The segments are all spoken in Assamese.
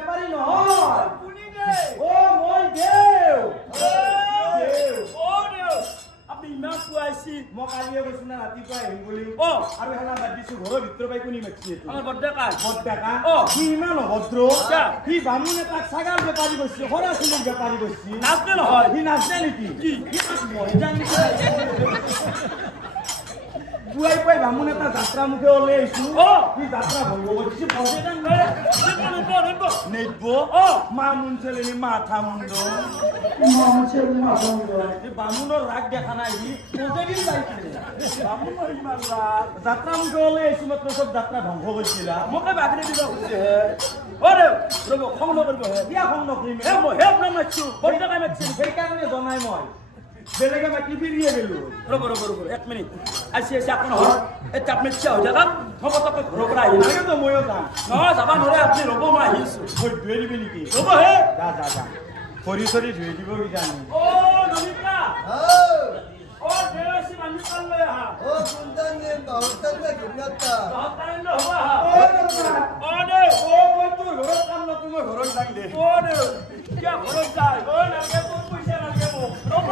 বেপাৰী নহয় কোনি দে ও মই দেও আপনি ইমান পুৱাইছি মই কালিয়ে কৈছো না ৰাতিপুৱা আহিম বুলি আৰু হেলা বাদ দিছো ঘৰৰ ভিতৰ পাই কোনি মাতিছে আমাৰ বড্ডেকা সি ইমান অভদ্ৰ সি বামুণ এটাক ছাগাল বেপাৰী কৰিছে সৰা চুলিৰ বেপাৰী কৰিছে নাচনে নহয় সি নাচে নেকি বুৱাই পাই বামুণ এটা যাত্ৰা মুখে ওলাই আহিছো সি যাত্ৰা ভংগ কৰিছে নেব মা মুন ছেলেনি মাথা মুন্দ বামুণৰ ৰাগ দেখা নাই সি বামুণৰ ইমান ৰাগ যাত্ৰা মুখে ওলাই আহিছো মাত্ৰ চব যাত্ৰা ধ্বংস কৰিছিলা মোকে বাগৰি দিব খুজিছে ৰ'ব খং নকৰিব কিয় খং নকৰিম মই হে আপোনাক মাতিছো বড্ডেকাই মাতিছিল সেইকাৰণে জনাই মই বেলেগে মাতি ফিৰিয়ে গেলো ৰ'ব 1 মিনিট আছে আপোনাৰ ঘৰত এতিয়া আপুনি চিয়া হৈ থাকক মই পটককৈ ঘৰৰ পৰা আহিম লাগেতো ময়ো যাম নহয় যাব নোৱাৰে আপুনি ৰ'ব মই আহিছোঁ মই ধুই দিবি নেকি ৰ'ব হে যা খৰি চৰি ধুই দিব কিজানি নমিতা দেৱাসী মানুহ কাল লৈ আহা সুন্দৰ বহুত ধুনীয়া মই তোৰ ঘৰত কাম নকৰো মই ঘৰত যাম দে কিয় ঘৰত যায় নালাগে মোৰ পইচা নালাগে মোক ৰ'ব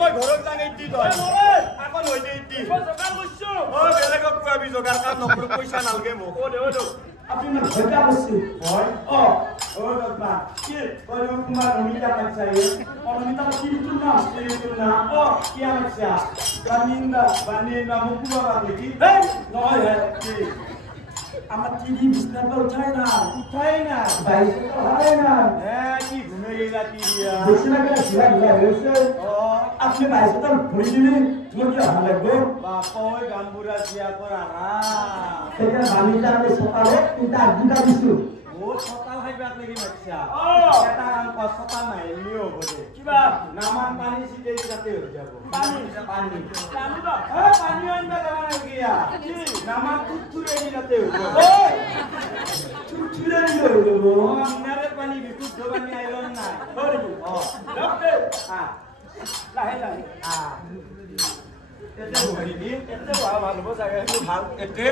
মই ঘৰত যাম এটি তই আকৌ লৈ দে এটি বেলেগক খুৱাবি যোগাৰ কাম নকৰো পইচা নালাগে মোক আপুনি ভেটা বস্তু হয় দত্তা কি তোমাৰ নমিতা পাইছা নমিতা কিন্তু না কিয়া পাইছা বানিন্দা মুকুবা বাকি নহয় হে কি আমার টিভি বিছনা पर उठाए ना भाई उठाए ना की घूमेगा टीवी बिछना का सिरा गया वैसे आपने भाई से तो भूल दिली तुम क्या हाल लगो बापा ओए गांबुरा दिया कर आना तेरा बालिका में सताले इता दुटा दिसु वो सताल है बात लगी मच्छा এটা কাম কর সতাল নাই নিও বলে কিবা নামান পানি সিটে যাতে হয়ে যাব পানি পানি জানো না পানি আনবা যাবা না গিয়া কি নামান তুতুরে যাতে হয়ে যাব চুচুরে নিয়ে গেলো মিনারেল পানি বিশুদ্ধ পানি আইরন নাই ডক্টর হ্যাঁ লাহে এতে বহিবি এতে ভালো ভালো জায়গা একটু ভাল এতে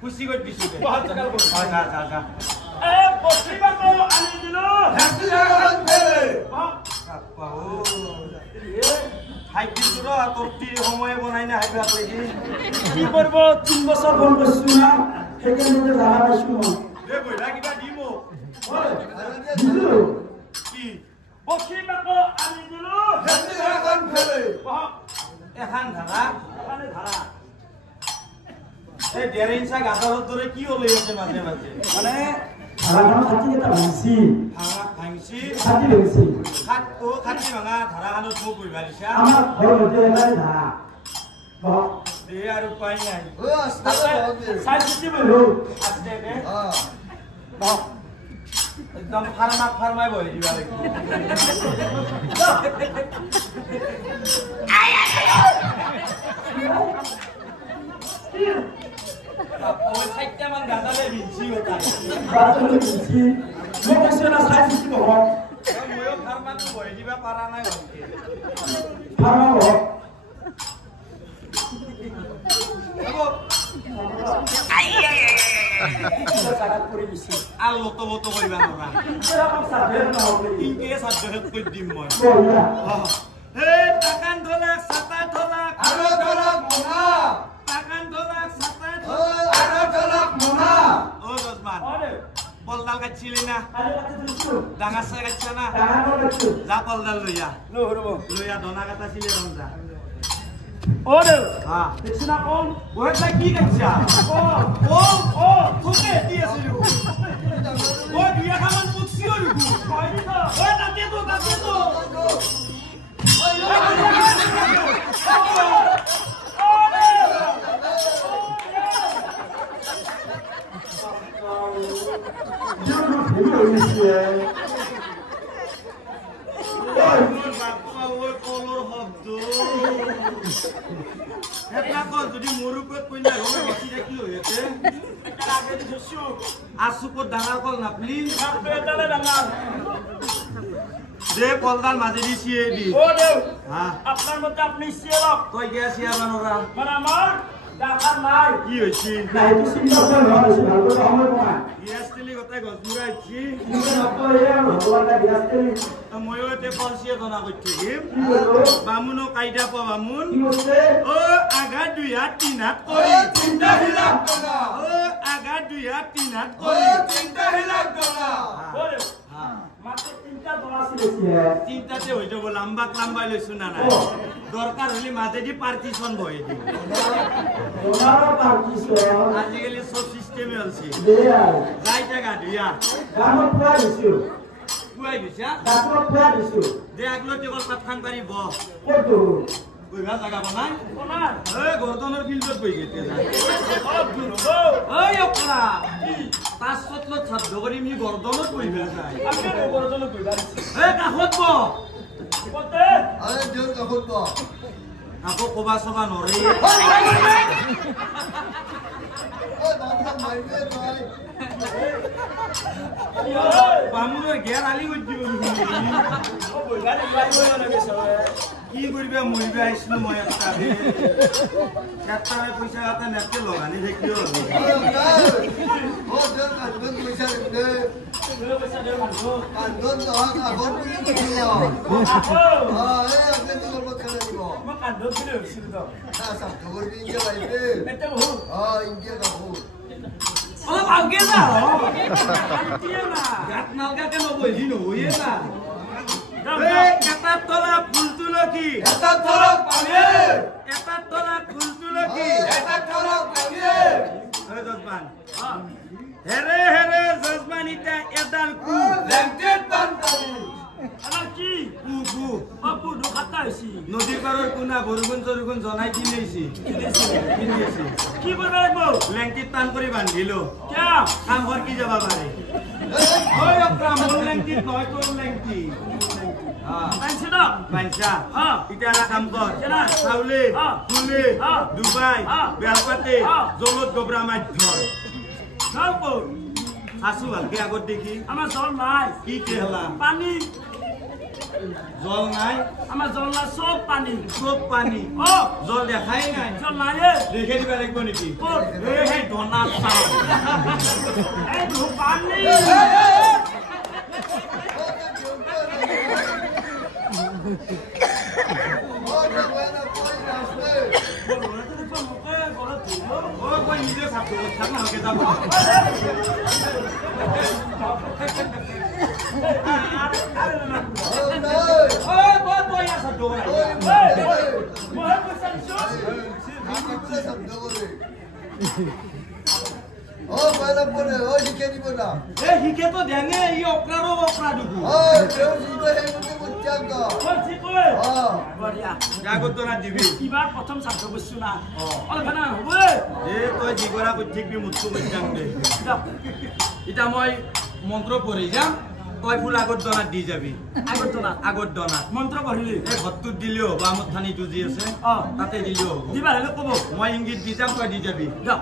খুশি করে দিছি বহুত জায়গা বল যা এ বসিবা কো আনি দিলো হ্যাপি রাগন ফেলে আপা ও হাইকি তোর তোরটি সময় বনাই না হাইবা কইছি কি করব 3 বছর বল করছু না সেখানে মধ্যে জানা পাইছু রে বইলা কিটা দিমু দিলু কি বসিবা কো আনি দিলো হ্যাপি রাগন ফেলে এখান ধারা ওখানে ধারা এই ডেরেনসা গাদার ধরে কি হলে আছে মাঝে মাঝে মানে ধারা খাতি এটা ভাঙছি ভাঙা ভাঙছি খাতি ভাঙছি খাতি ভাঙা ধারা হানো তো কইবা দিছা আমার ঘর মধ্যে এলাই ধারা বাহ দে আর উপায় নাই ও আস্তে হবে সাইজ কি বলো আজকে দে বাহ একদম ফার্মাই বই দিবা লাগি ওই সাইডটা মান গাদালে বিনছি ওটা বাতলে দিছি মই কইছ না সাইজ কি বলো ময়ো ফার্মা তো বই দিবা পারা নাই ভালকে ফার্মা বলো সারাত করে দিছি আর লতো লতো কইবা নরা এরকম সাধের না হবে ইনকে সাধ্যত কই দিম মই বলরা হে টাকান ধলাক সাতায় ধলাক আরো ধলক মোনা টাকান ধলাক সাতায় ও আরো ধলক মোনা ও রজমান আরে বলদাল গাচ্ছিলি না আরে কাছে দিছু ডাঙা সে গাচ্ছ না টাকা দিছু যা বলদাল লইয়া নো হরব লইয়া দনা কাটা ছিলে দমজা ওরে হ্যাঁ দেখছ না কোন ওইটা কি গাচ্ছা ও তোকে দিয়েছিল ও বিয়া খামান পুছিও রুকু কইনি তো ও তাতে তো জুলু ফেলে হইছে ওই কলর শব্দ এটা কল যদি মরুকত কইনা রবে বসিটা কি হইছে এটা আগে দিছু আসুকত ডাঙৰ কল নাপলি পেটালে ডাঙা যে কলদাল মাজেদি চিয়ে দি ও দেউ হ্যাঁ আপনার মতে আপনি সিয়ালক কই গিয়া চিয়া বানরা মানে আমার দেখা নাই কি হইছি নাই তো চিন্তা করে ভালো ভালো সময় কমা গিয়াস্তিলি গতাই গছমুৰা আইছি কিন্তু নকয় এ ভগবানটা বিরাস্তে ময়ো তে পলচিয়ে দনা করতে গিম কি হলো বামুনো কাইদা পা বামুন কি হচ্ছে ও আগা 2 হাত 3 হাত ও করি তিনটা হিলাক টাকা ও আগা 2 হাত 3 হাত ও করি তিনটা হিলাক টাকা বলে হ্যাঁ মাত্র তিনটা দলা ছিল চিন্তাতে হই যাব লম্বা লম্বা লইছু না নাই দরকার হলি মাজেদি পার্টিশন বহে দি দলার পার্টিশন আজিকালি সব সিস্টেমে আছে দেয়াল যাই টাকা দিয়া গানো পুরা দিছো কুয়াই দিছা গানো পুরা দিছো দে আগলো তে কল পাতখান পারি ব কত কইবা জায়গা বনাই কোনা এই গর্দনের ফিল্ডত বই গেতে যা অলপ দূর গো ওই অকরা কি 500 লো ছাত্র করি মি গর্দনত বইবা যায় আপনি গরজল কইবা এই কাখত ব কতে আরে দেউ কাপড় তো আকো কবা সবা নরে ও বাবা মাইবে ভাই বামুনের ঘের আলি কই দিব ও কইবা লাগবে না গেছে কি করবে মরিবে আইছিল মই একটা রে চারটারে পয়সা হাতে নেতে লগানি দেখিও ও দেউ কান্দন পয়সা দে পয়সা দে মানবো কান্দন তো কাপড় কি দিও এই আপনি তো বলবো খেলে দিব মা কান্দো ছিল ছিল তো না সব খবর দিয়ে ইন্ডিয়া বাইতে এটা বহু ইন্ডিয়া কাপড় ও আগে না আন্টিও না গাত নালগা কেন বইলি নইয়ে না এই এটা তোলা ফুল তুলকি এটা তোর পানি এটা তোলা ফুল তুলকি এটা তোর পানি এই জজমান হেরে হেরে জজমান ইটা এদাল কু ল্যাংটেড পানি আর কি কু কু বাবু ঢোকাতা হইছি নদীর পাৰৰ কোনা বৰগুণ চৰগুণ জনাই কিনেছি কিনেছি কি কৰবে লাগবো লেংটিত টান কৰি বান্ধিলো কে কাম কৰ কি যাবা পাৰে ওই অপ্ৰা মোৰ লেংটিত নহয় তোৰ লেংটি পাইছে না পাইছা হ্যাঁ। এতিয়া এটা কাম কৰ কেনা? চাউলে হ্যাঁ। ফুলে হ্যাঁ। ডুবাই হ্যাঁ। বেলপাতে হ্যাঁ। জলত গবৰা মাধ্য যাও আছো ভালকে আগত দেখি আমার জল নাই কি কেলা পানি জল নাই আমার জল না সব পানি চব পানী ও জল দেখাই নাই জল নাই দেখে দিবা লাগিব নেকি ক'ত? সেই ধনা চাও এই দু পানি মই নিজে চাপটো থাক না হকে যাব তই আছা দৌৰা মই পয়সা দিছো ও পয়লা পৰে ও লিখে দিব না এই হিকে তো দেঙে ই অকৰাৰো অকৰা দুখু ও দেউ জিতো হে মতে বুঝাক বলছি কই ও বঢ়িয়া জাগত না দিবি কিবা প্রথম ছাত্র বসছো না অলপ না হ'ব এ তই জিগৰা কই ঠিকবি মুতু মুজাং দে যাও ইটা মই মন্ত্ৰ পঢ়ি যাম তই ফুল আগত দনাত দি যাবি আগত দনাত মন্ত্র পঢ়িলি এই ঘৰটোত দিলেও হ'ব আমত থানিটো যি আছে তাতে দিলেও হ'ব দিবা হলে কব মই ইংগিত দি যাম তই দি যাবি যাও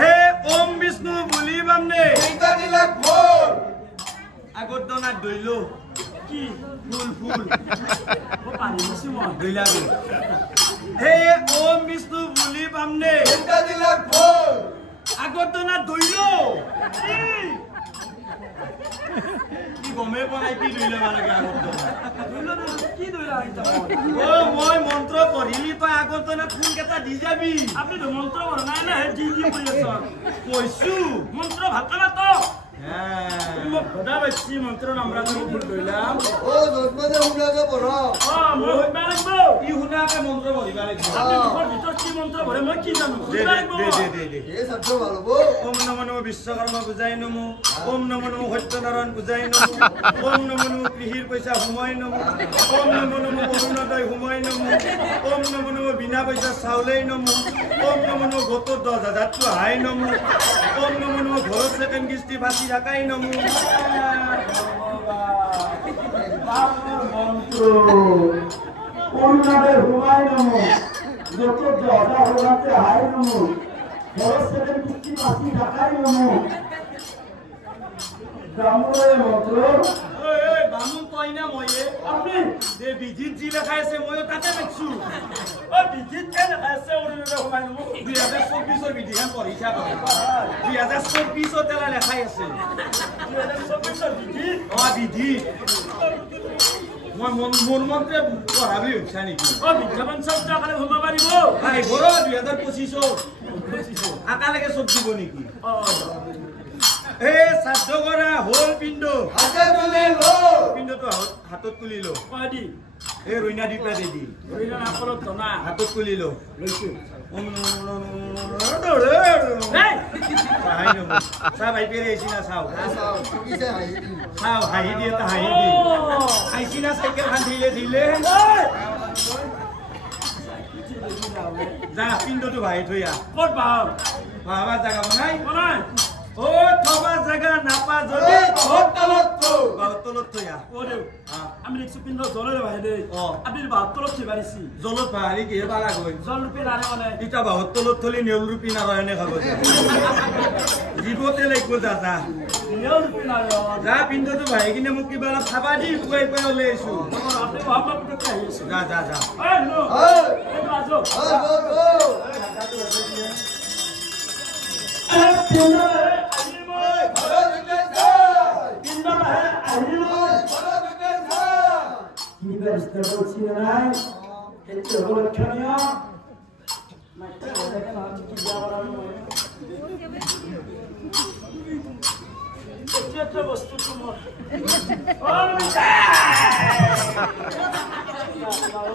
হে ওম বিষ্ণু বুলি বামনে তিনটা দিলাক ফোন আগত দনাত দইলো কি ফুল ফুল ও পানি দিছো মই দইলাবি হে ওম বিষ্ণু বুলি বামনে তিনটা দিলাক ফোন আগত দনাত দইলো কি কি গমে বনাই কি দইলে মানে আগত দনাত দইলো কি দইলা এটা ও মই মন্ত্ৰ পঢ়িলি তই আগত দনাত ফুল কেটা দি যাবি আপনি তো মন্ত্র পড়া নাই না হে জি জি পড়ি আছো কৈছো মন্ত্র ভালকে না তো হ্যাঁ মই ভদা বেছি মন্ত্র নামরা তুমি ভুল কইলাম ও দশমনে হুনাকে পড় মই হইবা লাগব ই শুনাকে মন্ত্ৰ পঢ়িবা লাগিব আপনি মুখৰ ভিতৰত কি মন্ত্র পঢ়ে মই কি জানো দে হইবা লাগব দে এ সত্য ভালো বো ওম নমো নমো বিশ্বকৰ্মা পূজাই নমো ওম নমো নমো সত্যনাৰায়ণ পূজাই নমো ওম নমো নমো কৃষিৰ পইচা সোমাই নমো ওম নমো নমো অৰুণোদয় সোমাই নমো ওম নমো নমো বিনা পইচা চাউলেই নমো ওম নমো নমো গোটৰ 10,000টো হাই নমো ওম নমো নমো ঘৰৰ ছেকেণ্ড কিস্তি বাচি থাকাই নমো মন্ত্র অরুণাদের হুমায় নমো যত জগা হলাতে হায় নমো সরস্বতীর কিস্তি পাশি ঢাকাই নমো ব্রাহ্মণের মন্ত্র এই বামুণ তই কইনা ময়ে আপনি যে বিধিত যি লেখা আছে ময়ো তাতে দেখছো ও বিধিত কে লেখা আছে অৰুণোদয় সোমাই ল'ব 2024 বিধিখন পঢ়িছা 2024 তেলা লেখাই আছে 2024 বিধিত বিধি মই মোৰ মন্ত্ৰে পঢ়াবি হৈছা নেকি বিজ্ঞাপন শব্দ আকাৰে সোমাব পাৰিব আহিব 2025 আকালৈকে চব দিব নেকি শ্ৰাদ্ধ কৰা হল পিণ্ড পিণ্ডটো হাতত তুলি লো ৰইনা দি পেলাই দি হাতত তুলি লো চাহ ভাই পেৰে আহিছি না চাও হাঁহি দি এটা হাঁহি দি আহিছি না চাইকেল খান দিলে যা পিণ্ডটো ভাহি থৈ আহ ক'ত ভাবা জাগা বনাই ও থবা জাগা নাপা যদি তলত থৈ আহ আমি দেখছো পিণ্ড জলেৰে ভাই দেই আপুনি বাহত তলত থৈ পাৰিছি জলত ভাৰি কিহে পাৰা গৈ জল ৰূপে নাৰে মানে ইটা বাহত তলত থলি নেউল ৰূপী নাৰায়ণে খাব জীৱতে লাগিব যা যা নেউল ৰূপে নাৰায়ণ যা পিণ্ডটো ভাই কিনে মোক কিবা অলপ খাবা দি পুৱাই পুৱাই ওলাই আহিছো আপুনি ভাবা পুটকে আহি আছে যা যা যা বস্তু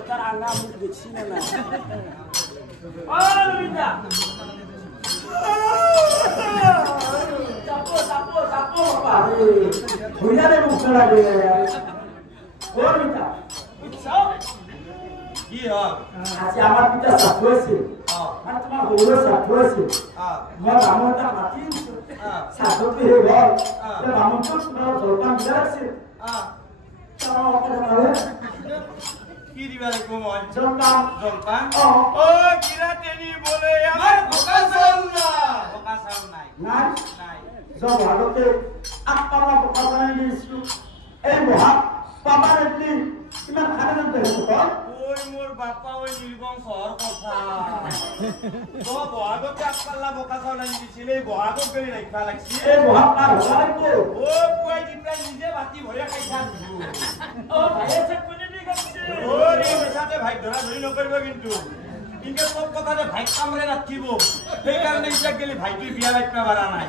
তার আঙ্গা আমি দেখছি না কি হয় আজি আমার পিতা ছাত্র আছে মানে তোমার বউর ছাত্র আছে মই বামুণ এটা মাতি ছাত্রটি হে গল বামুণটো তোমার জলপান দিয়া আছে কি দিবা লাগিব মই জলপান জলপান ও কিরা তেনি বলে আমার ভোকা চাউল নাই নাই নাই জব আগতে আত্মারা প্রকাশনা দিয়েছিল এই মহা পাপার একটি ইমান খানে জানতে হতো ওই মোর বাপা ওই নীলগং শহর কথা তো বহাগত আকপাল্লা বোকা চাউল আনি দিছিল এই বহাগত গলি রাখবা লাগছি এই মহা পার হওয়া লাগবে ও পুয়াই দি প্রায় নিজে বাতি ভরে খাইছা ও ভাইয়ে চেক করে দি গছে ও রে মেছাতে ভাই ধরা ধরি নকরিব কিন্তু ইনকে সব কথাতে ভাই কামরে রাখিব সেই কারণে ইচ্ছা গেলি ভাই তুই বিয়া রাখবা পারা নাই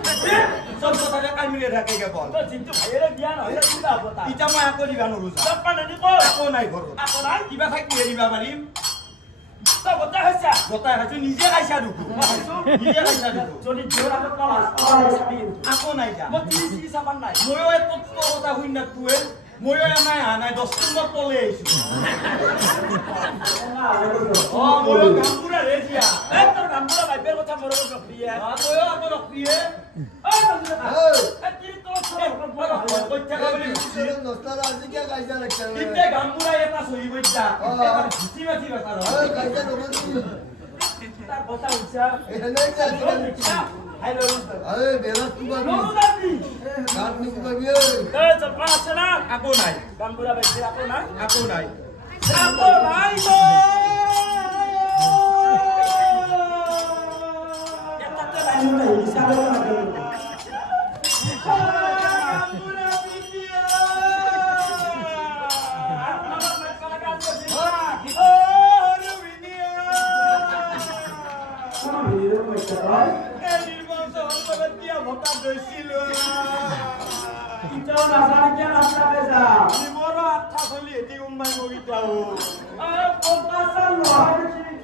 সব কথাতে কামিলে থাকে কেবল তো জিন্তু ভাইয়ের বিয়া নহলে কিবা হতা ইটা মই আকো দিবা নৰু যা জলপান আনি কো আকো নাই ঘৰ আকো নাই কিবা থাকি দিবা পাৰিম তো গোটা হইছা গোটাই খাইছো নিজে খাইছা দুখু নিজে খাইছা দুখু যদি জোর আগত পালা চাবি কিন্তু আকো নাই যা মই তিসি সাবান নাই ময়ো এত কথা শুনি না তুই ময়ো নাই নাই 10 দিন তলে আইছো ময়ো গামপুরা রে দিয়া এ তোর গামপুরা ভাইবের কথা মরব রখিয়ে ময়ো আকো রখিয়ে এ কি তো কইতা বলি নস্তার আজি কে গাইজা লাগছে কিতে গামপুরা এটা সহি বইতা জিতি বাতি বাতা গাইজা নমন তার কথা হইছা এনে যা হ্যালো আরে বেলা তুবা নরু দাদি গান নি কুবাবি এ জলপান আছে না আকো নাই গামপুরা ভাইবের আকো না আকো নাই আকো নাই গো এটাতে লাইন নাই হিসাবে না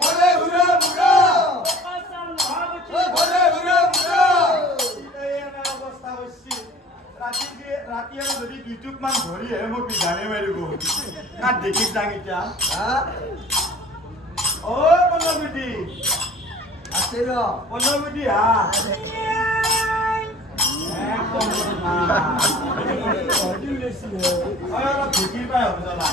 ওরে হুরা মুরা ওরে হুরা মুরা ৰাতি আৰু যদি দুটুক মান ধৰি আহে মোক বিধানে মাৰিব কাত দেখি যাং এতিয়া অ পনগুটি আছে ৰ পনগুটি হা অলপ ঢেঁকী পাই হ'ব জ্বলা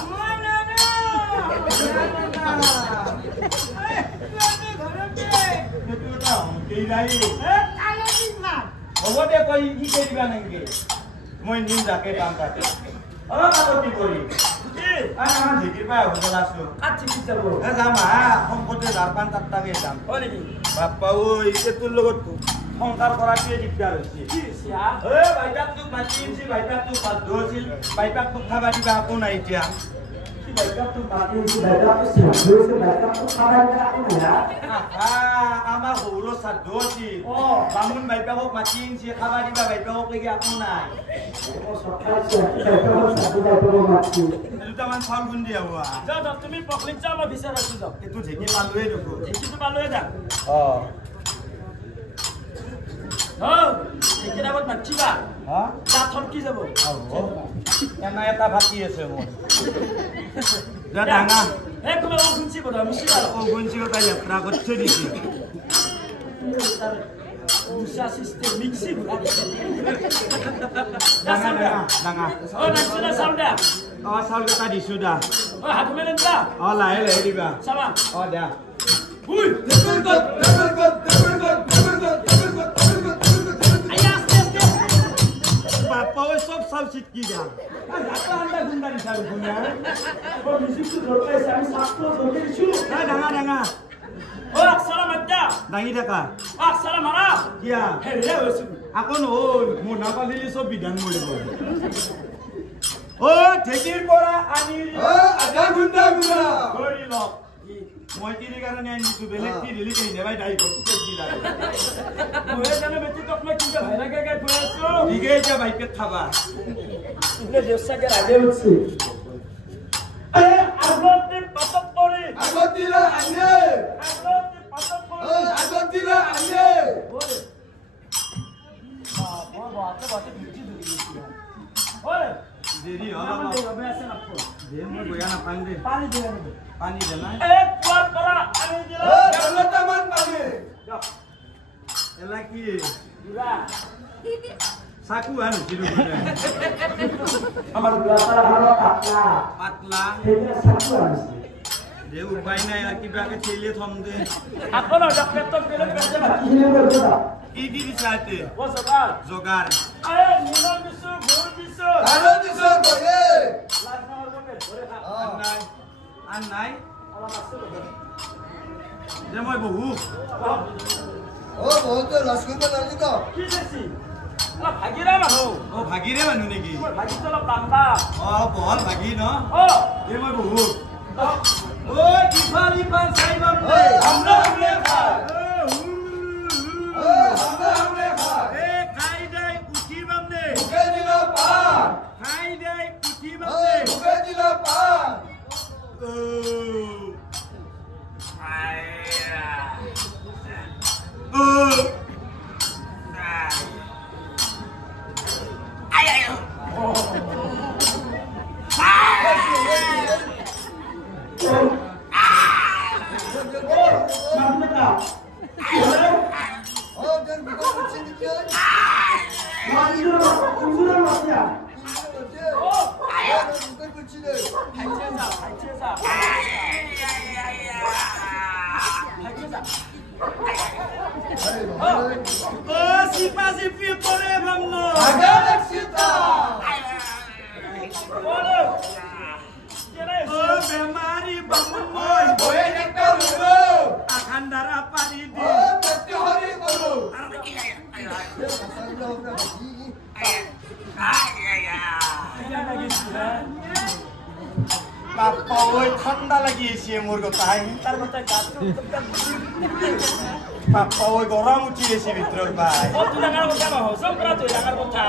সেইটো এটা হ'ব দে তই শিকাই দিবা নেকি মই নিম যাকে কাম কাটে কাকো কি কৰি আমাৰ ঢেঁকীৰ পৰা হোটেল আছো যাম শংকতে জাৰপান তাত্তাকে যাম বাপ্পা ঐ তোৰ লগত সংসাৰ কৰাটোৱে দিগদাৰ হৈছে বাইপাক তোক মাতি আনিছিল বাইপাক তোক বাধ্য আছিল বাইপাক তোক খাবা দিবা একো নাই এতিয়া আমাৰ সৌৰ শ্ৰাদ্ধ আছিল বামুণ বাইপাকক মাতি আনিছে খাবা দিবা বাইপাকক লাগি একো নাই দুটামান চাউল খুন্দি হ'ব তুমি পকলিত যাওঁ মই বিচাৰ আছো যাওঁ এইটো ঢেঁকী পালোৱে দেখো ঢেঁকীটো পালোৱে যা ঢেঁকীৰ আগত নাচিবা যা থমকি যাব এনে এটা ভাতি আছে মোৰ ডাঙা এই তোমাৰ অগুঞ্চি কথা মিছিবা অগুঞ্চি কথা যাত্ৰা কৰি দিছে উষা চিষ্টেম মিক্সি ডাঙা ডাঙা নাচিলা চাউল দা চাউল কেইটা দিছো দা হাত মেলেন দা লাহে লাহে দিবা চাবা দা বাপ্পা ওই সব চাউল চিটকি যা ডাঙা ডাঙা দাঙি থাকা আকৌ নহ'ল মোৰ নাপালিলে চব বিধান মৰিব ঢেঁকীৰ পৰা আনি ধৰি লওক মই তিৰি কাৰণে আনিছো বেলেগ কি দিলি কেই নেবাই দাই বস্তু দিলা মই জানো বেটি তোক মই কিবা ভাইৰাকে গাই থৈ আছো ঠিকে এতিয়া বাইকে খাবা ইনে দেশাকে লাগে উঠছি আগতে পাতক কৰি আগতিলা আনে আগতে পাতক কৰি আগতিলা আনে ওরে বাবা বাতে বিজি ধরি ওরে দেরি হলো হবে আছে না দে মই গয়া না পানি দে পানি দে না এক বার করা আমি দিলাম গলতামান পানি এলা কি দুরা সাকু আন জিরু আমার গ্লাসটা ভালো পাতলা পাতলা এটা সাকু আছে দে উপায় নাই আর কিবাকে ছেলে থম দে আপন ডক্টর তো পেলে পেছে কিনে করবে না কি কি দিছাতে ও সকাল জোগার আরে নিনা বিসু গোর বিসু আলো দিছো কয়ে লাজ না হবে ধরে খা আর নাই আমার আছে যে মই বহু ও বহুত লাস্কুতে লাগি তো কি দেখছি আলা ভাগিরা মানুহ ও ভাগিরে মানুহ নেকি মই ভাগি চলা পাংবা বহল ভাগি ন ও যে মই বহু ও কিফাল ইফাল সাইবাম ও আমরা আমলে খায় ও আমরা খায় এ খাই দাই উঠিবাম নে কে দিলা পা খাই দাই উঠিবাম ও নে কে দিলা পা ও আয়া ও ও জন বিকল চিনি কে ও আয়া বিকল কুচিলে খাইছেছা ও সিপা সিপি করে ভামন আগা লাগছিতা ওরে কেনে ও বেমারি বামুন মই বয়ে একটা রুলো আখান্দারা পানি দি ও তেতে হরি করো বাপ্পা ওই ঠান্ডা লাগিয়েছে মোর কথাই তার কথা গাছু বাপ্পা ওই গরম উঠিয়েছে ভিতর ভাই ও তুই ডাঙার কথা না হো সব করা তুই ডাঙার কথা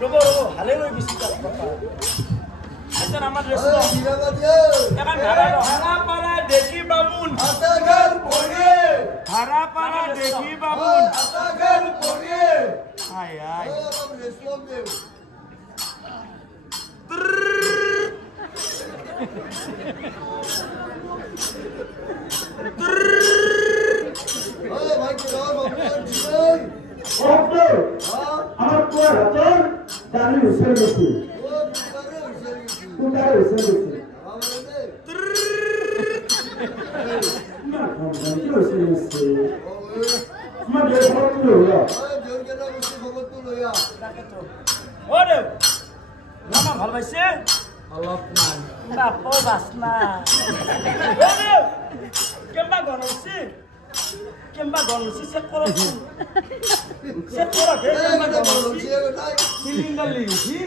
রবো হালে লই বিসি তার কথা আচ্ছা আমার ও রেস্ট দিরাবা দিয়ে এখন ধারা ভাড়া পাড়া দেখি বামুন আতাগাল পড়ে ভাড়া পাড়া দেখি ও বামুন আতাগাল পড়ে আয় আয় ও বাবু রেসলম দে ও ভাই কি রো জীবন হ্যাঁ আমার কোয়া রতন জানি উসে গেছি ও বিকারে উসে গেছি কুটারে উসে গেছি আমারে দে না জানি উসে গেছি ও আমার দেখো তো হলো ও জোর কেন উসে খবর তো লইয়া ওরে অলপমান বাপৰ বাসনা কেম্বা গণছি চেক কৰক হে কেম্বা গণছি সিলিন্ডাৰ লিখি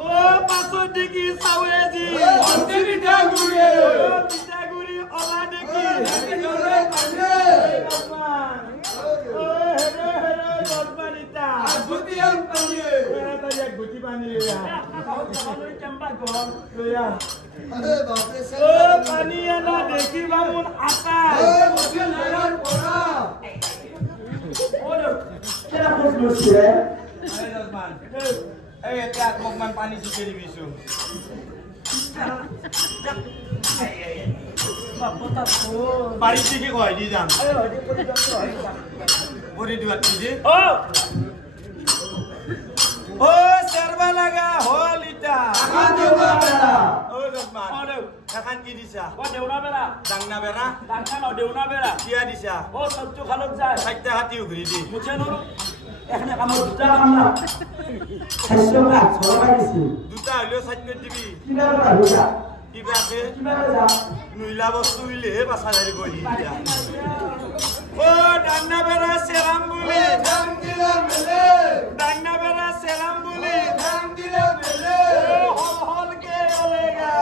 ও পাছত দেখি চাৱেজি পিঠাগুৰি অলা দেখি গুটি পানী কেম্বা গণ পানী এনা দেখি বামুণ আটা কেনে কোচ লৈছে এই এতিয়া অকমান পানী চিটি দিবিছো বাৰীত কি কয় দি যাম কৰি দিবা দি ও চেৰবা লাগা হল ইটা ও জসমান এখন কি দিছা দেউনা বেৰা ডাংনা বেৰা ডাংনা ন দেউনা বেৰা কিয়া দিছা ও সবটো খালত যায় চাইটা হাতী উঘৰি দি মুছে নৰো এখানে কামৰ দুটা কাম না খাইছো না ছড়া দিছি দুটা হলেও চাইট কৰি দিবি কিবা ভাবিছা কিবা আছে কিবা যা নুইলা বস্তু উইলেহে বাচা ধৰি গলি এতিয়া ও ডাংনা বেৰা চেৰাম বুলি ডাংনা বেৰা চেৰাম বুলি হল কে ওলেগা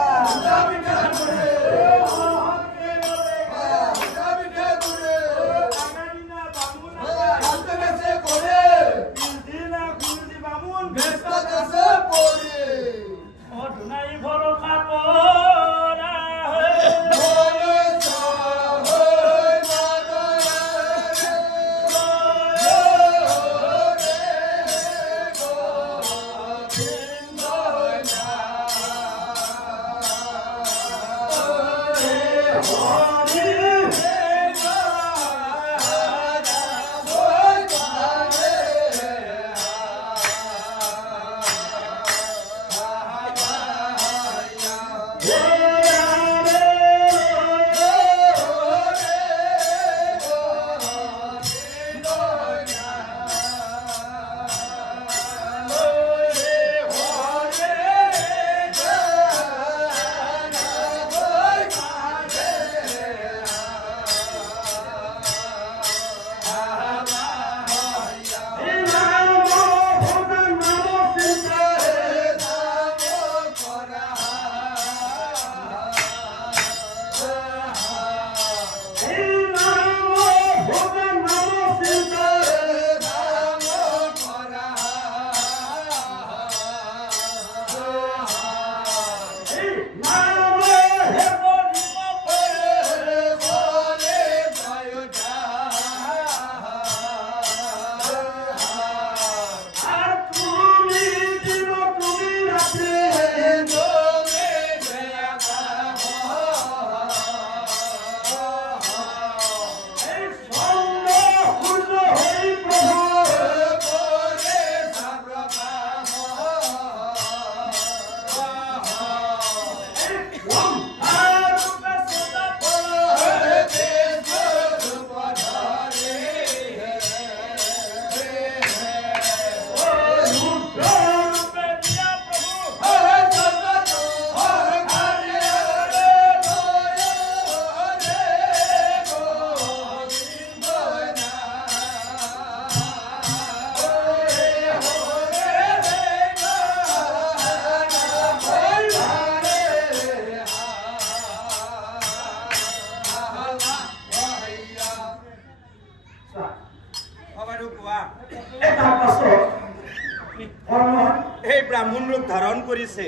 এই ব্ৰাহ্মণ ৰূপ ধাৰণ কৰিছে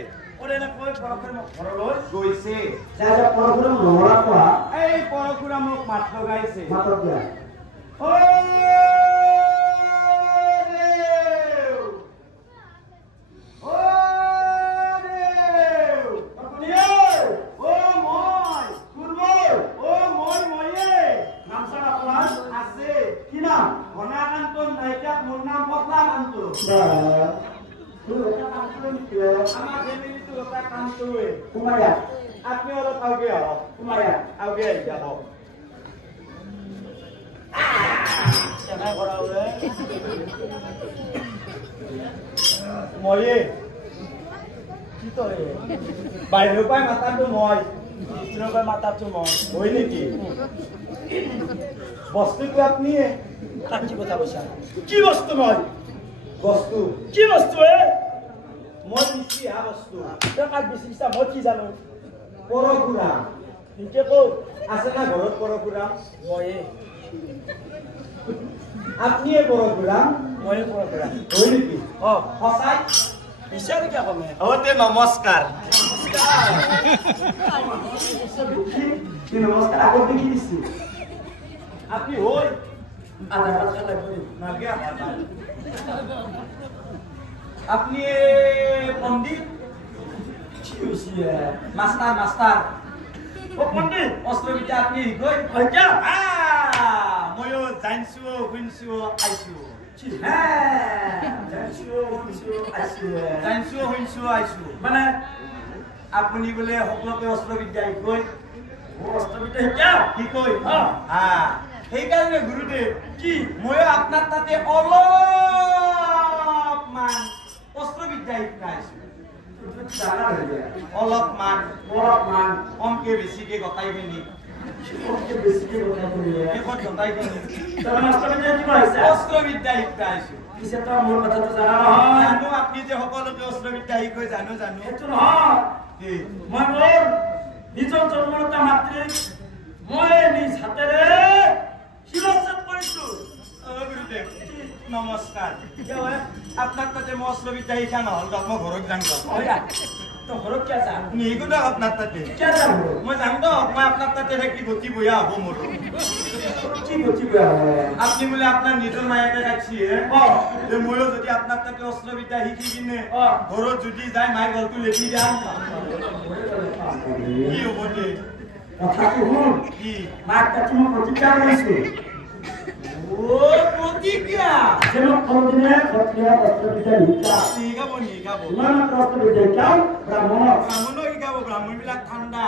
গৈছে এই পৰশুৰামক মাত লগাইছে আপনি অলপ আগে আহক তোমাৰ ইয়াত আগে আহি যাওক কেনে কৰা ওলে ময়ে কি তই বাহিৰৰ পৰাই মাতাটো মই ভিতৰৰ পৰা মাতাটো মই হয় নেকি বস্তুটো আপনিয়ে তাক কি কথা কৈছা কি বস্তু মই বস্তু কি বস্তু এ মই দিছি হা বস্তু তই কাক বিচাৰিছা মই কি জানো পৰপুৰা নিজে কওঁ আছে না ঘৰত পৰপুৰা ময়ে আপনিয়ে পৰপুৰা ময়ে পৰা হয় নেকি সঁচাই বিচাৰ কিয় কমে হতে নমস্কাৰ কি নমস্কাৰ আগত দেখি দিছি আপনি হই আধাৰ কাৰ্ড লাগিব নালগে আপনি পণ্ডিত কি হৈছে মাস্টার মাস্টার ও পণ্ডিত অস্ত্রবিদ্যা আপনি গই হয়তো ময়ো জানছো শুনছো আইছো জানছো শুনছো আইছো মানে আপুনি বোলে সকলোকে অস্ত্রবিদ্যা গই অস্ত্রবিদ্যা শিকা কি কই সেইকাৰণে গুৰুদেৱ কি ময়ো আপোনাৰ তাতে অলপমান অস্ত্রবিদ্যা শিকাইছো জানা হৈ যায় অলপমান অলপমান কমকে বেছিকে গতাই পিনি সবকে বেছিকে কথা কইলে শেষত গতাই পিনি তই অস্ত্রবিদ্যা কি কৈছা অস্ত্রবিদ্যা শিকাইছো পিছে তই মোৰ কথাটো জানা নহয় জানো আপনি যে সকলোকে অস্ত্ৰবিদ্যা শিকাই জানো জানো সেইটো নহয় কি মই মোৰ নিজৰ জন্মৰতা মাতৃক মই নিজ হাতেৰে শিৰচ্ছেদ কৰিছো গুৰুদেৱ নমস্কাৰ আপনাৰ তাতে মই অস্ত্ৰবিদ্যা শিকা নহল দক মই ঘৰত যাম দক তো ঘৰত কিয় যা নিগো দক আপনার তাতে কিয় যাব মই যাম দক মই আপনার তাতে থাকি গতি বয়া হব মোৰ কি গতি বেয়া হয় আপনি বোলে আপনাৰ নিজৰ মায়াকে ৰাখছি যে ময়ো যদি আপনাৰ তাতে অস্ত্ৰবিদ্যা শিকি কিনে ঘৰত যদি যায় মায়ে গলটো লেপি যাম কি হব দে কথাটো শুন কি মাক কাটি মই প্ৰতিজ্ঞা কৰিছো ও প্ৰতিজ্ঞা যে মই কোনোদিনে সত্ৰীয়া অস্ত্ৰবিদ্যা শিকা শিকাব শিকাব মই মাত্ৰ অস্ত্ৰবিদ্যা শিকাম ব্ৰাহ্মণক ব্ৰাহ্মণো শিকাব ব্ৰাহ্মণ বিলাক ঠাণ্ডা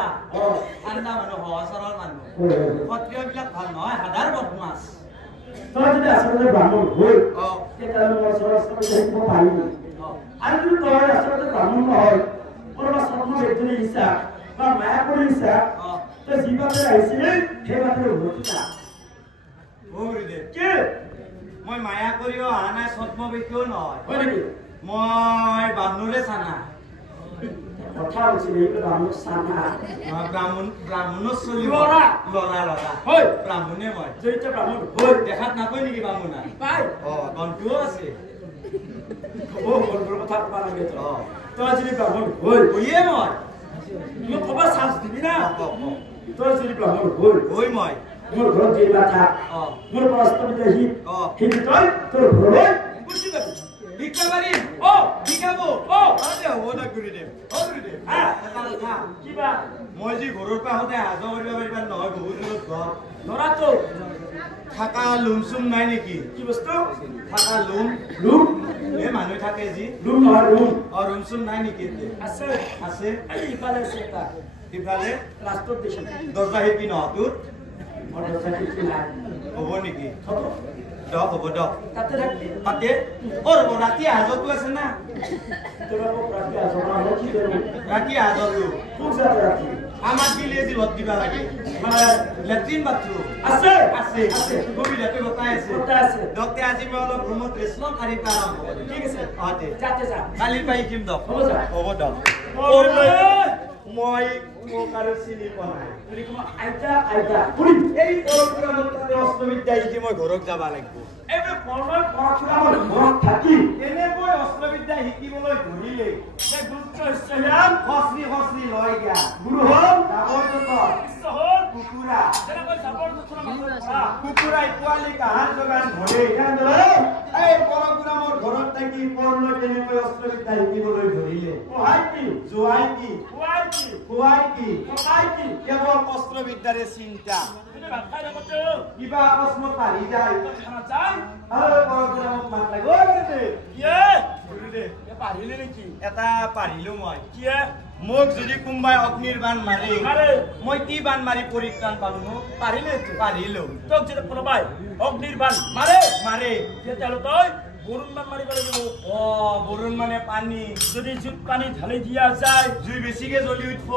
ঠাণ্ডা মানুহ সহজ সৰল মানুহ ক্ষত্ৰিয় বিলাক ভাল নহয় সাধাৰ বদমাছ তই যদি আচলতে ব্ৰাহ্মণ হৈ অ তেতিয়াহ'লে মই অস্ত্ৰবিদ্যা শিকিব পাৰিম আৰু যদি তই আচলতে ব্ৰাহ্মণ নহয় কোনোবা স্বপ্ন ব্যক্তিৰ ইচ্ছা বা মায়াপুৰীৰ ইচ্ছা তই যি বাটে আহিছিলি সেই বাটে উভতি যা গুৰুদেৱ কি মই মায়া কৰিও অহা নাই ছদ্ম ব্যক্তিও নহয় হয় নেকি মই বামুণৰে চানা কথা হৈছিলে এইটো ব্ৰাহ্মণ চানা ব্ৰাহ্মণৰ চলিব ল'ৰা। ল'ৰা ল'ৰা হয় ব্ৰাহ্মণে মই জড়িত ব্ৰাহ্মণ হৈ দেখাত নাপায় নেকি বামুণা পাই অ গন্তুও আছে হ'ব বন্ধুৰ কথা ক'ব লাগে অ তই যদি ব্ৰাহ্মণ হৈ হৈয়ে মই মোক ক'ব চান্স দিবি না অ, অ, অ। তই যদি ব্ৰাহ্মণ হৈ হৈ মই মোৰ ঘৰত যেনিবা থাক অ মোৰ পৰা অস্ত্ৰবিদ্যা শিক অ শিকি তই তোৰ ঘৰলৈ গুচি যাবি শিক্ষা পাৰিম অ শিকাব অ দে হ'ব দে গুৰুদেৱ অ গুৰুদেৱ এটা কথা কিবা মই যি ঘৰৰ পৰা সদায় অহা যোৱা কৰিব পাৰিবা নহয় বহুত দূৰত ঘৰ ল'ৰাটো থাকা লুম চুম নাই নেকি কি বস্তু থাকা লুম লুম এই মানুহ থাকে যি লুম নহয় লুম অ ৰুম চুম নাই নেকি ইয়াতে? আছে আছে এই ইফালে আছে এটা সিফালে লাষ্টত দেখি দৰ্জা শিপি নহটোত মোৰ দৰ্জা খিৰিকী নাই হ'ব নেকি হ'ব দক হ'ব দক তাতে থাকি তাতে অ ৰ'ব ৰাতি হাজতো আছে না তোৰ আকৌ ৰাতি আজৰা হ'ব কি কৰিম ৰাতি হাজতো কোন যাতে ৰাতি আমাক দিলে যি লত দিবা লাগে মানে লেট্ৰিন বাথৰুম আছে আছে আছে সুবিধাটো গোটাই আছে গোটাই আছে দকতে আজি মই অলপ ৰুমত ৰেষ্ট ল'ম কালি পৰা আৰম্ভ কৰিম ঠিক আছে অ দে যাতে যা কালিৰ পৰা শিকিম দক হ'ব যা হ'ব দক মই মোক আৰু চিনি পোৱা নাই বুলি কম আইতা আইতা ফুৰিম এই পৰম্পৰা তাতে অস্ত্ৰবিদ্যা শিকি মই ঘৰত যাব লাগিব এইবোৰ পৰমৰ পৰশুৰা মোৰ ঘৰত থাকি এনেকৈ অস্ত্ৰবিদ্যা শিকিবলৈ ধৰিলে এই গুৰুত্ব ইচ্ছায়ান খচৰি খচৰি লৈ গা গুৰু হ'ল ডাঙৰ যত ইচ্ছা হ'ল কুকুৰা তেনেকৈ জাবৰ জোথৰ মাজত পৰা কুকুৰাই পোৱালিক আহাৰ যোগান ধৰে এনেদৰে এই পৰশুৰামৰ ঘৰত থাকি পৰলৈ তেনেকৈ অস্ত্ৰবিদ্যা শিকিবলৈ ধৰিলে সহায় কি জোৱাই কি খুৱাই কি খুৱাই কি সহায় কি কেৱল অস্ত্ৰবিদ্যাৰে চিন্তা তুমি ভাত খাই থাকোতে কিবা অকস্মাত পাৰি যায় খানা যায় পৰশুৰামক মাত লাগে ঐ গুৰুদেৱ কিয়ে গুৰুদেৱ পাৰিলে নেকি এটা পাৰিলো মই কিয়ে মোক যদি কোনোবাই অগ্নিৰ বাণ মাৰে মই কি বাণ মাৰি পৰিত্ৰাণ পালো পাৰিলো তোক যদি কোনোবাই অগ্নিৰ বাণ মাৰে মাৰে তেতিয়াহ'লে তই বৰুণ বাণ মাৰিব লাগিব বৰুণ মানে পানী যদি জুইত পানী ঢালি দিয়া যায় জুই বেছিকে জ্বলি উঠিব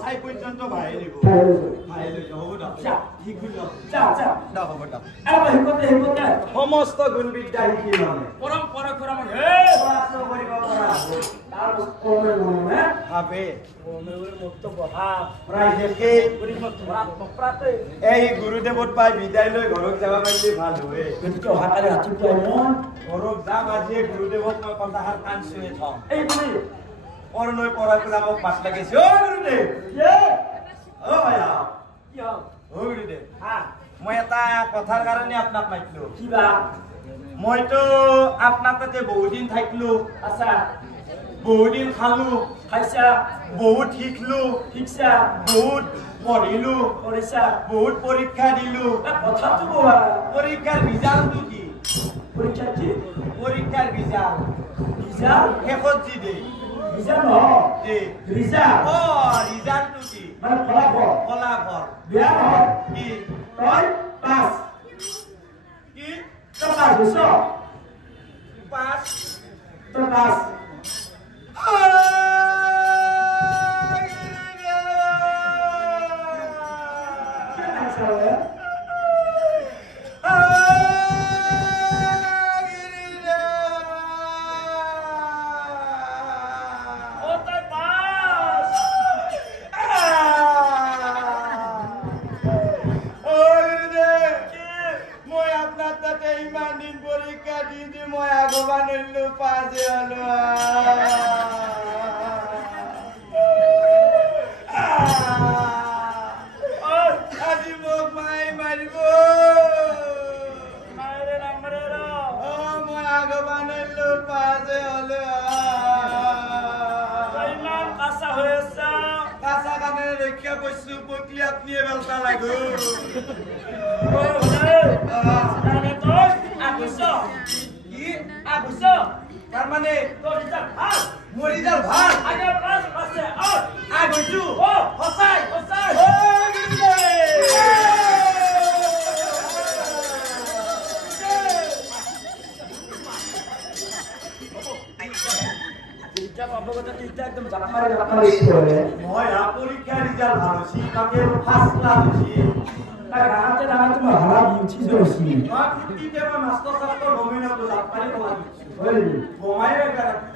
চাই পৰ্যন্ত ভাই দিব সমস্ত গুণ বিদ্যা শিকি ললে পৰম্পৰা কৰা ভাবে মুক্ত বহা প্ৰায় শেষে এই গুৰুদেৱত পাই বিদায় লৈ ঘৰত যাব পাৰিলে ভাল হয় গতিকে অহাকালি ৰাতিপুৱাই মই ঘৰত যাম আজিয়ে গুৰুদেৱক মই কন্দাহাৰ কাণ চুৱে থম এই বুলি পৰলৈ পৰা মোক পাছ লাগিছে গুৰুদেৱ ভায়া গুৰুদেৱ মই এটা কথাৰ কাৰণে আপোনাক মাতিলো কিবা মইতো আপনাৰ তাতে বহুত দিন থাকিলো আছা বহুত দিন খালো খাইছা বহুত শিকলো শিকছা বহুত পঢ়িলো কৰিছা বহুত পৰীক্ষা দিলো কথাটো কোৱা পৰীক্ষাৰ ৰিজাল্টটো কি পৰীক্ষা কি পৰীক্ষাৰ ৰিজাল্ট ৰিজাল্ট শেষত যি দেই ৰিজাল্ট নহয় দে ৰিজাল্ট ৰিজাল্টটো কি মানে ফলাফল ফলাফল বেয়া নহয় কি তই পাছ কি তই পাছ হৈছ পাঁচ তই পাছ মই আপনার তাতে ইমান দিন পরীক্ষা দিয়ে মই আগবান হইলো পাঁচে হলো আজি মোক মাই মারিব মই আগবান হইলো পাঁচে হলো কাঁচা কানে রক্ষা করছু পকলি আপনি বেলতা লাগো তার মানে মোৰ ৰিজাল্ট ভাল আগৈছো সঁচাই মই পৰীক্ষাৰ ৰিজাল্ট ভাল হৈছে তাকে ফাৰ্ষ্ট ক্লাছ হৈছে ফুৰ্তিতে মই মাষ্টৰ চাষ্টৰ গমেইনাটো লাভ পাই গমাই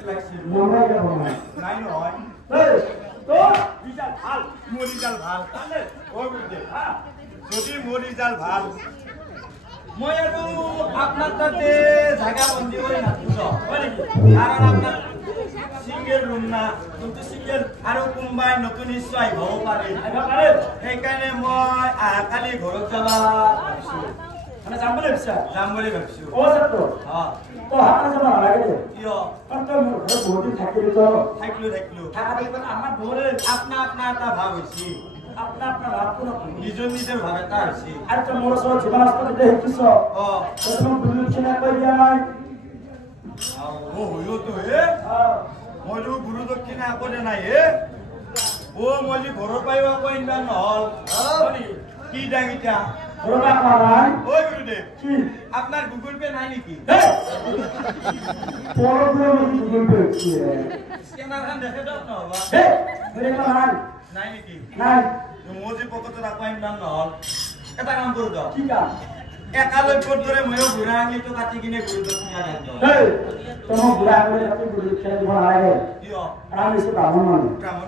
লাগিছিল নাই নহয় মোৰ ৰিজাল্ট ভাল যদি মোৰ ৰিজাল্ট ভাল মই আৰু আপনাৰ তাতে জায়গা বন্দি কৰে নাথাকো কাৰণ আপনাৰ সিঙ্গেল ৰুম না কিন্তু সিঙ্গেল আৰু কোনোবাই নতুন ইচ্ছা আহিবও পাৰে সেইকাৰণে মই কালি ঘৰত যাবা মানে যাম বুলি ভাবিছা যাম বুলি ভাবিছো ছাত্ৰ তই হাত যাব নালাগে কিয় কাৰণ তই মোৰ ঘৰত বহুত দিন থাকিলি তো থাকিলো থাকা দেখি আমাৰ ঘৰে আপনা এটা ভাৱ হৈছে আপোনাৰ ভাৱটো নকৰি নিজৰ ভাৱ এটা হৈছে আৰু তই মোৰ ওচৰত জীৱন আস্তা দিলে শিকিছ তই মোক বুজি চিনা কৰি দিয়া নাই মইতো গুৰু দক্ষিণা আকৌ দে নাই হে মই যে ঘৰৰ পৰাও আকৌ ইনকাম নহল কি দাং এতিয়া ঘৰৰ পৰা কোৱা নাই গুৰুদেৱ কি আপোনাৰ গুগল পে নাই নেকি গুগল পে স্কেনাৰখন দেখে দিয়ক নহবা নাই নেকি নাই মোৰ যে পকেটত আকৌ ইনকাম নহল এটা কাম কৰো দিয়ক কি কাম একালব্যৰ দৰে ময়ো ঘূৰা আঙিটো কাটি কিনে গুৰু দক্ষিণা দিম তোমাক বুঢ়া কৰি ৰাতি গুৰু দক্ষিণা দিব নালাগে কিয় আমি হৈছে ব্ৰাহ্মণ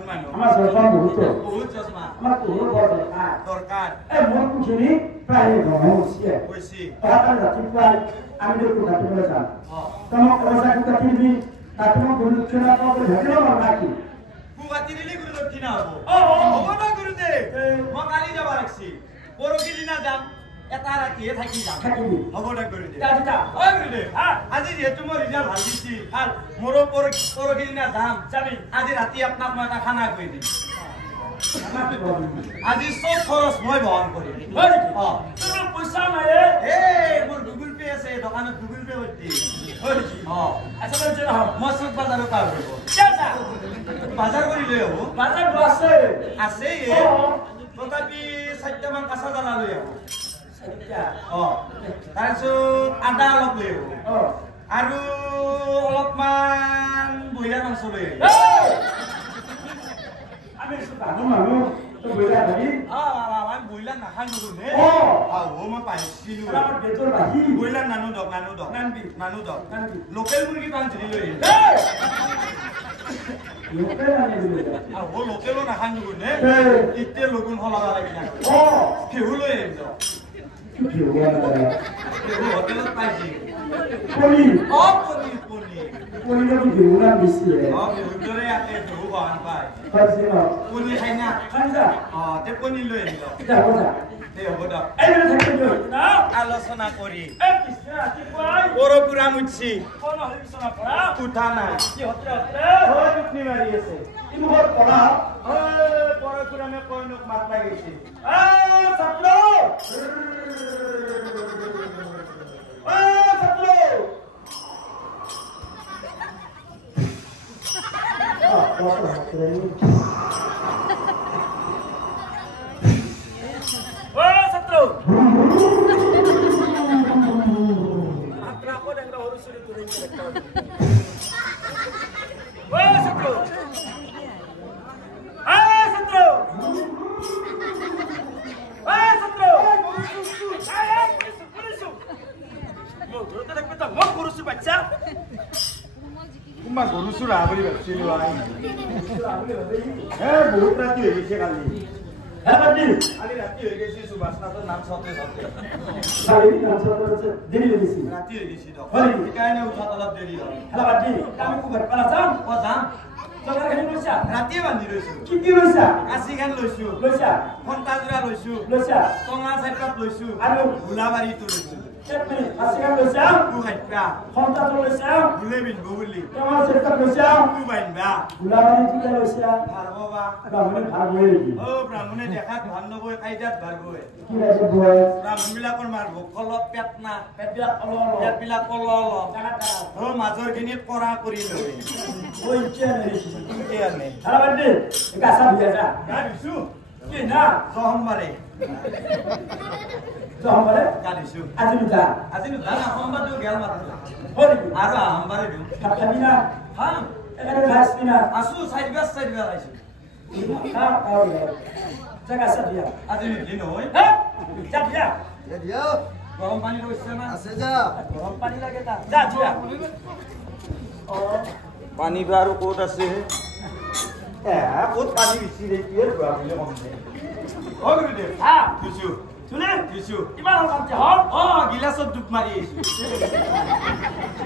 মানুহ আমাৰ চৰকাৰ বহুত চশমা আমাৰ বহুত বৰ দৰকাৰ মোৰ কোনখিনি প্ৰায় হৈছে তাত ৰাতিপুৱা আমি কাটিবলৈ যাম তোমাক অৱস্থা কাটিবি তাত মই গুৰু দক্ষিণা ভাবিব নাকি কাটি দিলে গুৰু দক্ষিণা হ'ব না গুৰুদেৱ মই কালি যাব লাগছি পৰহি দিনা যাম এটা ৰাতিহে থাকি যাম হ'ব দে গুৰুদেৱ গুৰুদেৱ আজি যিহেতু মই ৰিজাল্ট ভাল দিছি মোৰো পৰহি দিনা যাম আজি ৰাতি আপোনাক মই এটা খানা কৰি দিম আজি চব খৰচ মই বহন কৰিম পইচা নাই মোৰ গুগল পে আছে দোকানত গুগল পে করতে হয় নেকি আচ্ছা বলছে না মসজিদ বাজারও কাজ করব কেসা বাজার করি লই আবো বাজার আছে আছে তথাপি 4টা মান কাঁচা দানা লই আবো তাৰপিছত আদা অলপ লৈ আবো আৰু অলপমান বইলাৰ মাংস লৈ আমি মানুহ তো বইলা ভাবি আমি বইলাৰ নাখাওঁ নে মই পাইছিলো বেতৰ ভাজি বইলাৰ নানো দক লোকেল মুৰ্গী পাঁচ ধৰি লৈ লোকেল আনি দিলে লোকেলো নাখাওঁ নে এতিয়া লগুণ সলাব লাগিলে ফেহু লৈ আহিব ফেহু হোটেলত পাইছি পনীৰ পনীৰ পনীৰৰ ভিউনা দিছে ফেহুদৰে ইয়াতে ফেহু বহান পায় পাইছে ন পনীৰ খাই না খাইছা তে পনীৰ লৈ আহিব যাব যা হ'ব দক এই থাকে না আলোচনা কৰি এ কৃষ্ণ আজি কই পৰপুৰা মুঠছি কোন হৰিচনা পৰা উঠা নাই কি হতে টুপনি মাৰি আছে ইমুখত পঢ়া পৰপুৰা মে কইনক মাত লাগিছে ছাত্ৰ ও ছাত্ৰ মাত্ৰা কোন একটা হৰিচুৰি তুই একটা ও ছাত্ৰ ছাত্ৰ ছাত্ৰ বাচ্চা তোমাৰ গৰু চুৰা বুলি ভাবিছিলো বহুত ৰাতি হৈ গৈছে কালি কালি ৰাতি হৈ গৈছে সুভাষনাথৰ নাম চাওঁতে দেৰি হৈ গৈছে ৰাতি হৈ গৈছে সেইকাৰণে উঠাত অলপ দেৰি হয় আমি খুব পালা যাম যাম জগাখানি লৈছা ৰাতিয়ে বান্ধি লৈছো কি লৈছা কাঁচি খান লৈছো লৈছা ঘণ্টাযোৰা লৈছো লৈছা টঙা চাইডত লৈছো আৰু গোলাবাৰীটো লৈছো এক মিনিট কাঁচিখান লৈছা খাইটা ঘণ্টাটো লৈছা বোলে পিন্ধিব বুলি তোমাৰ চেষ্টা লৈছা বান্ধিবা গোলাবাৰী টিকা লৈছা ভাল হবা ব্ৰাহ্মণে ভাল হয় নেকি ব্ৰাহ্মণে দেখাত ভাল নবই কাইজাত ভাল বই কি ৰাইজে বয় ব্ৰাহ্মণ বিলাকৰ মাৰব কলত পেট না পেটবিলাক অলপ পেট বিলাক মাজৰ খিনিত কৰা কৰি লৈ ওই কি আনে কি আনে হাৰাবান্দি গাছা বিয়া যা গা দিছো কি না সোমবাৰে তো আমাৰে গা দিছো আজি নুতা আজি নো না সোমবাৰটো গেল মাত্ৰ হৰি আৰু সোমবাৰে দিওঁ খাবি না খাম এখানে খাস না আছো চাইড আইছো খা খাও জায়গা সব দিয়া আজি নিদিন নহয় হ্যাঁ যা দিয়া দিয়া গৰম পানী লৈছে না আছে যা গৰম পানি লাগে তা যা দিয়া ও পানী বা আৰু ক'ত আছে ক'ত পানী বিচাৰি কি বুলি কম দে গুৰুদেৱ হ্যাঁ দিছো শুনে দিছো ইমান হল কামতে হল গিলাচত ডুব মাৰি আহিছো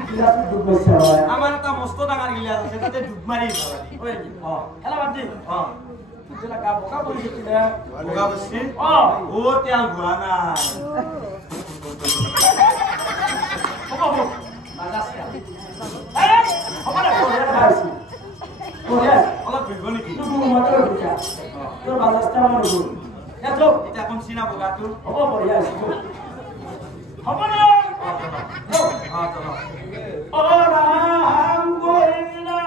গিলাস দুধ বসে হয় আমাৰ এটা মস্ত ডাঙৰ গিলাচ আছে তাতে ডুব মাৰি ওই হেলা বান্দি তুলা কা বোকা বলি দিলে বগা বস্তি তেল ভুৱা নাই হব বাজাস এই হবলে ওরে খাইছি ওরে অলপ ধুইব নেকি তুই মাত্র বুঝা তোর বাজাসটা আমার গুণ এত এতিয়া কোন চিনা বগাটো হব বঢ়িয়া আছে হব না চলো ও রাম গোবিন্দা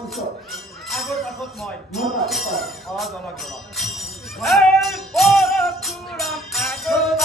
পিছত আগত আগত মই মোৰ পাছত জলক জলক এই পৰশুৰাম আগত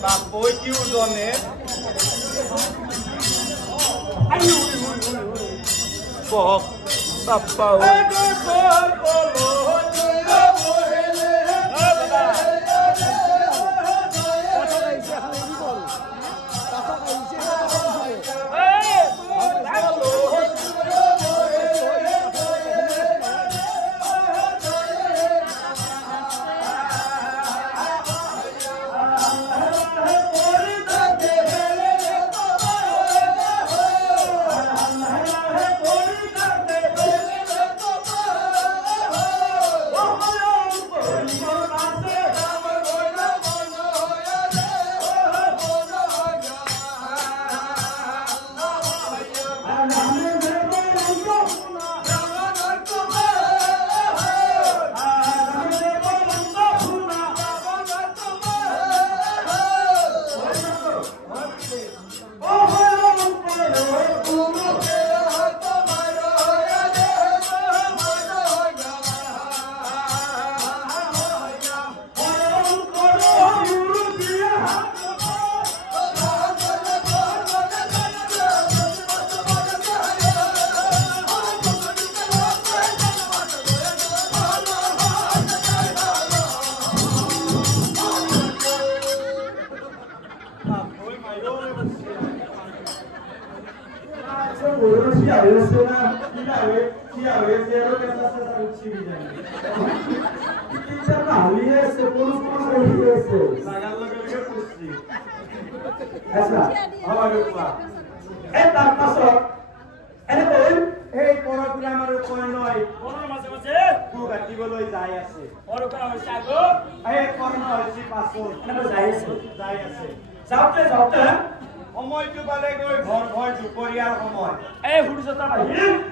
Bapoy ki udone Bohok tapau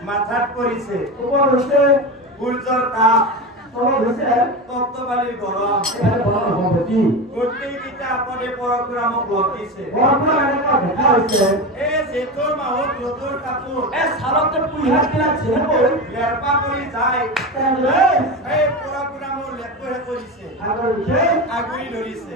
মাথাত পৰিছে ওপৰ হৈছে সূৰ্যৰ তাপ তলত হৈছে তপ্তবালিৰ গৰম এখানে বৰণ সম্পত্তি গোটেইকেইটা আপদে পৰশুৰামক লটিছে পৰশুৰাম এনেকুৱা দেখা হৈছে এই জেঠৰ মাহত ৰ'দৰ কাপোৰ এই ছালতে পুইহাতবিলাক যেনেকৈ লেৰপা কৰি যায় তেনেদৰে এই পৰশুৰামৰ লেপহে কৰিছে আগুৰি ধৰিছে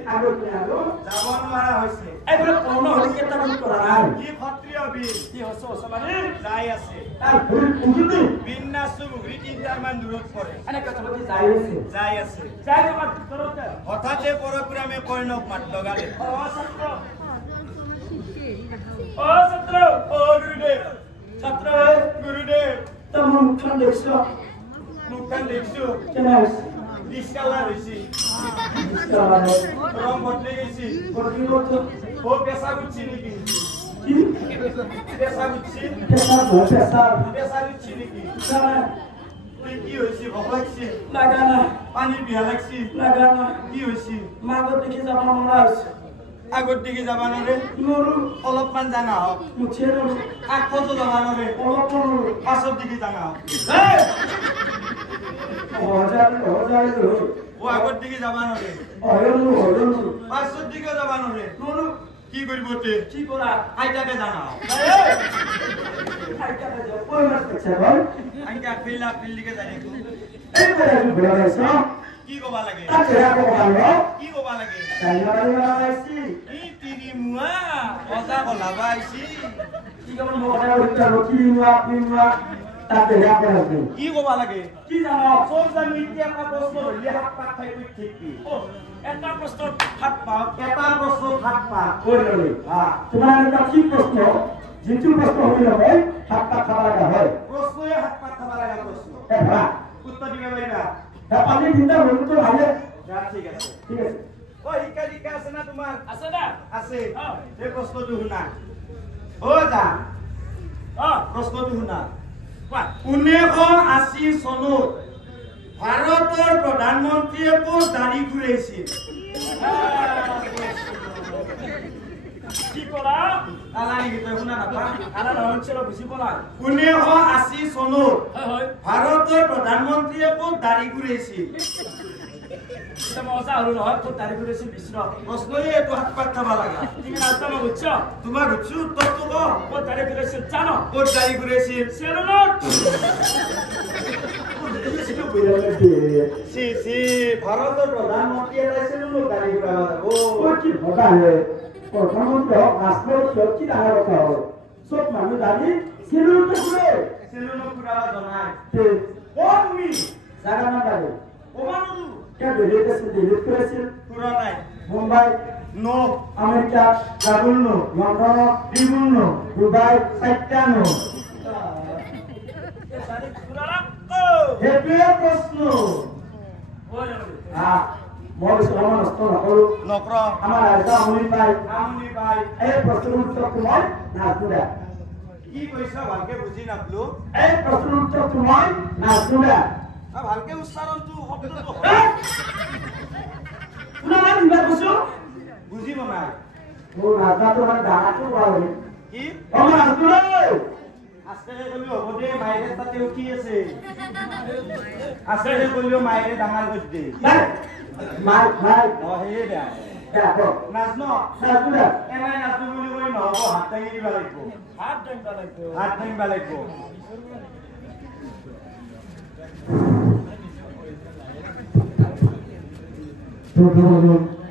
যাব নোৱাৰা হৈছে এইবিলাক কৰ্ণ হৰি কেইটামান কৰা নাই কি ক্ষত্ৰিয় বীৰ কি হস হসমানি যাই আছে তাৰ ভৰি বিন্যাসু ঘুৰি তিনিটামান দূৰত পৰে এনেকৈ চলতে যাই আছে হঠাতে পৰশুৰামে কৰ্ণক মাত লগালে ছাত্ৰ গুৰুদেৱ তই মুখখন দেখছো ডিসকালার হইছি রং বদলে গেছি ও পেশা গুচ্ছি নাকি কি পেশা গুচ্ছি পেশা গুচ্ছি নাকি কি হইছি ভোক লাগছি লাগা না পানি বিয়া লাগছি লাগা না কি হইছি মাগত দেখি যাব মৰা হৈছে আগত দেখি যাব নৰে নৰু অলপমান জানা হওক মুছে নৰু আগতো যাব নৰে অলপ নৰু পাছত দেখি জানা হওক ও আগত দিকে যাবা নৰে পাছত দিকে যাবা নৰে নৰু কি কৰিব তে কি কৰা আইতাকে জানা আইতাকে যাও কই মাছ পেছা বল আইতা ফিলা ফিলিকে জানে এই করে ঘোরা যাইছো কি কবা লাগে আচ্ছা কবা লাগে কি কবা লাগে সাইনা বাড়ি বানাইছি কি তিরি মুয়া কথা কলাবা আইছি কি কেমন মোবাইল হইতা রকি নোয়া তাতে হেয়া করে আছে কি কবা লাগে কি জানো সব জানি এতিয়া এটা প্ৰশ্ন হইলে হাত পাক খাই কই ঠিক কি এটা প্ৰশ্ন হাত পাক এটা প্ৰশ্ন হাত পাক কইলে তোমাৰ একটা কি প্ৰশ্ন যেটু প্ৰশ্ন হইল হয় হাত পা খাবাৰ লাগা হয় প্ৰশ্নয়ে হাত পাক খাবা লাগা প্ৰশ্ন হ্যাঁ উত্তৰ দিবা পাৰিবা আপনি চিন্তা করুন তো ভাইয়া যা ঠিক আছে ঠিক আছে ও শিকা আছে না তোমাৰ আছে না আছে এই প্ৰশ্নটো শুনা ও যা প্ৰশ্নটো শুনা 1980 চনত ভাৰতৰ প্ৰধানমন্ত্ৰীয়ে ক'ত দাড়ি ঘূৰাইছিল কি কৰা আলানি গীতই শুনা নাপা আলা অঞ্চল বুজি পোৱা 1980 চনত হয় ভাৰতৰ প্ৰধানমন্ত্ৰীয়ে ক'ত দাড়ি ঘূৰাইছিল এটা মজা হলো নহয় তোৰ তাৰিখ কৰিছিল বিষ্ণু প্ৰশ্নয়ে এইটো হাত পাক খাব লাগা তুমি নাস্তা মই বুঝছ তোমাৰ সুধিছো উত্তৰটো ক ক'ত তাৰিখ কৰিছিল জানো ক'ত দাড়ি ঘূৰাইছিল চেলুনত সি ভাৰতৰ প্ৰধানমন্ত্ৰী এটা চেলুনত দাড়ি ঘূৰাব যাব ওই কি কথা হে প্ৰধানমন্ত্ৰী ৰাষ্ট্ৰপতি কি ডাঙৰ কথা হয় সব মানুষ দাবি সেলুন তো কৰে চেলুনত ঘূৰাব জনাই তে ও তুমি জায়গা না দাবি কমানো কে বেৰিয়েছে দিল্লি কৰেছে ঘূৰা নাই মুম্বাই নো আমেৰিকা কাবুল লন্ডন বিভিন্ন দুবাই সাইটানো তাৰিখ পুৰা হেপিয়া প্ৰশ্ন মই সমান নষ্ট নকৰো নকৰ আমাৰ ৰাজা আমনি পাই আমনি পাই এই প্ৰশ্নৰ উত্তৰ মই নাজুৰা কি কৈছা ভালকে বুজি নাপলো এই প্ৰশ্নৰ উত্তৰ মই নাজুৰা ভালকে উচ্চাৰণটো শব্দটো শুনা নাই কিবা কৈছো বুজি নাই মোৰ ৰাজাটো মানে ডাঙৰটো পালে কি আমাৰ নাজুৰা আছে কলি হ'ব দে মাইৰে তাতে উঠি আছে আছে কলিও মাইৰে ডাঙৰ কৰি দে মাই অ হেয়ে দে দেখো নাচন নাজুৰা এনাই নাচো বুলি কৈ নহ'ব হাত দাঙি দিব লাগিব হাত দাঙিব লাগিব হাত দাঙিব লাগিব ধন্যবাদ